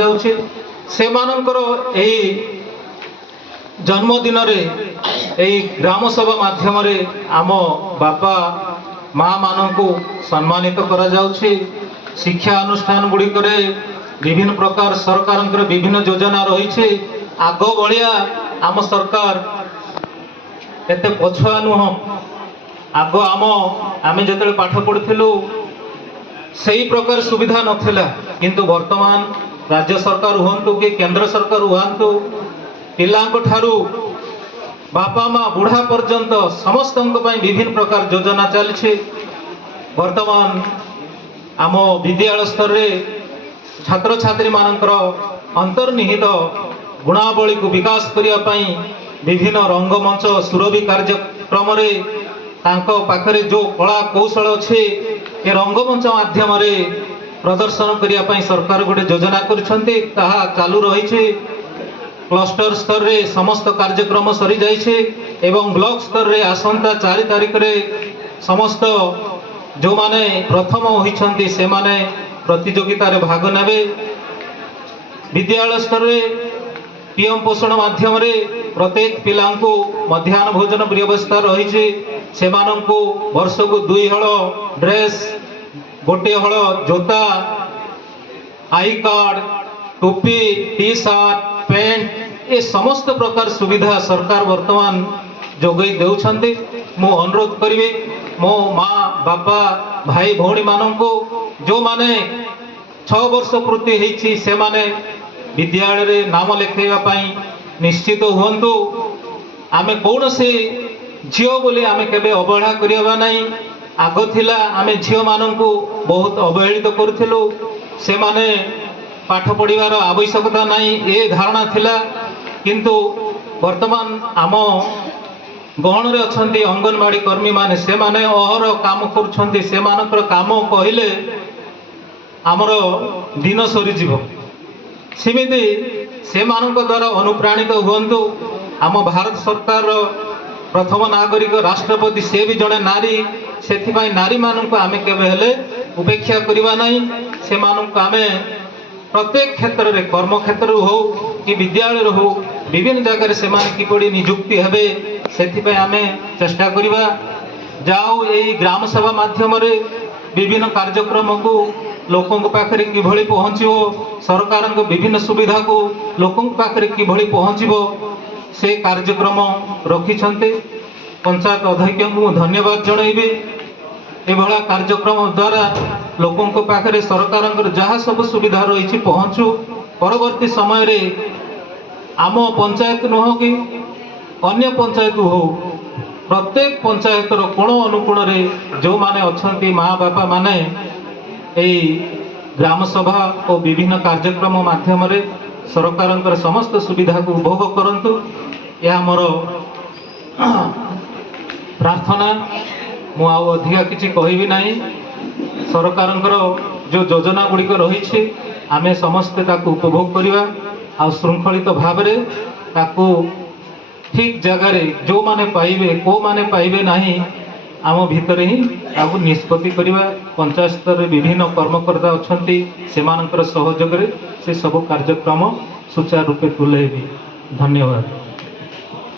ଯାଉଛି ସେମାନଙ୍କର ଏହି ଜନ୍ମଦିନ ରେ ଏହି ଗ୍ରାମ ସଭା ମାଧ୍ୟମରେ ଆମ ବାପା ମା ମାନଙ୍କୁ ସମ୍ମାନିତ କରାଯାଉଛି। ଶିକ୍ଷା ଅନୁଷ୍ଠାନ ଗୁଡ଼ିକରେ ବିଭିନ୍ନ ପ୍ରକାର ସରକାରଙ୍କର ବିଭିନ୍ନ ଯୋଜନା ରହିଛି। ଆଗ ଭଳିଆ ଆମ ସରକାର ଏତେ ପଛୁଆ ନୁହଁ। ଆଗ ଆମେ ଯେତେବେଳେ ପାଠ ପଢୁଥିଲୁ ସେହି ପ୍ରକାର ସୁବିଧା ନଥିଲା, କିନ୍ତୁ ବର୍ତ୍ତମାନ राज्य सरकार हुंतु कि केंद्र सरकार हुंतु पिलांक ठारू बापा माँ बुढ़ा पर्यंत समस्त विभिन्न प्रकार योजना चलछि। वर्तमान आम विद्यालय स्तर रे छात्र छात्री मानकर अंतर्निहित गुणावली को विकास करने विभिन्न रंगमंच सुरभि कार्यक्रम रे तांको पाखरे जो कला कौशल अच्छे ए रंगमंच माध्यम प्रदर्शन करने सरकार गोटे योजना करछन्ते, ताहा चालू रही। क्लस्टर स्तर रे समस्त कार्यक्रम सरी जाइछे एवं ब्लॉक स्तर रे आसंता 4 तारिख रे समस्त जो माने प्रथम होइछन्ते से माने प्रतियोगिता रे भाग नेबे। विद्यालय स्तर रे पीएम पोषण माध्यम रे प्रत्येक पिला को मध्याह्न भोजन व्यवस्था रही। से वर्ष को 2 हल ड्रेस, गोटे हल जोता, आई कार्ड, टोपी, टी शर्ट, पैंट ये समस्त प्रकार सुविधा सरकार वर्तमान जोगई देउछन्ते। मु अनुरोध करिवे मो माँ बापा भाई भौणी माननको जो माने 6 वर्ष पूर्ति हेछि से माने विद्यालय रे नाम लेखैबा पई निश्चित हुंतु। आमे कौनसी झियो बोली आमे केबे अवहेला करिबा नहीं। आग थिला आमे झियो माननको बहुत अवहेलित करूथिलु, से माने पाठ पढ़िबार आवश्यकता नहीं ए धारणा थिला। किंतु वर्तमान आम गहन रे अछंती अंगनवाड़ी कर्मी माने से माने अहर काम करूछंती। से मानकर काम कहिले आमर दिन सरी जीव। सेमिति से मानक द्वारा अनुप्राणित हुंतु। आम भारत सरकार प्रथम नागरिक राष्ट्रपति से भी जड़े नारी, से नारी मानक आमे केबे हेले उपेक्षा करिबा नहीं। से मानक आमे प्रत्येक क्षेत्र रे कर्म क्षेत्र हो कि विद्यालय हो विभिन्न जगह से माने किपरि नियुक्ति हेबे सेथिपय आमे चेष्टा करिबा। जाओ एई ग्राम सभा माध्यम रे विभिन्न कार्यक्रम को लोकों पाखरे किभଳି पहुँचो, सरकार विभिन्न सुविधा को लोकों पाखरे किभଳି पहुँचो से कार्यक्रम रखिछन्ते। पंचायत अध्यक्ष को धन्यवाद जनइबे। एभला कार्यक्रम द्वारा लोकों पाखरे सरकार जहाँ सब सुविधा रही पहुँचू। परवर्ती समय रे आम पंचायत नुह कि अन्य पंचायत हो प्रत्येक पंचायत कोण अनुकोण रे जो माने अछंती माँ बापा माने एई ग्राम सभा और विभिन्न कार्यक्रम माध्यम रे सरकार समस्त सुविधा को उपभोग करंतु। यह मोर प्रार्थना। मु आउ अधिका किछि कहिबि नाही। सरकार जो योजना गुड़िक रही आमे समस्ते ताकू उपभोग करिबा आ श्रृंखलित भाव रे ताकू ठीक जगह रे जो माने पाइबे को माने पाइबे नाही आम भितर ही ताकू निष्पत्ति करिबा। पंचायत स्तर रे विभिन्न कर्मकर्ता अछंती सेमानकर सहयोग रे से सब कार्यक्रम सुचारू रूपे तुलेबी। धन्यवाद।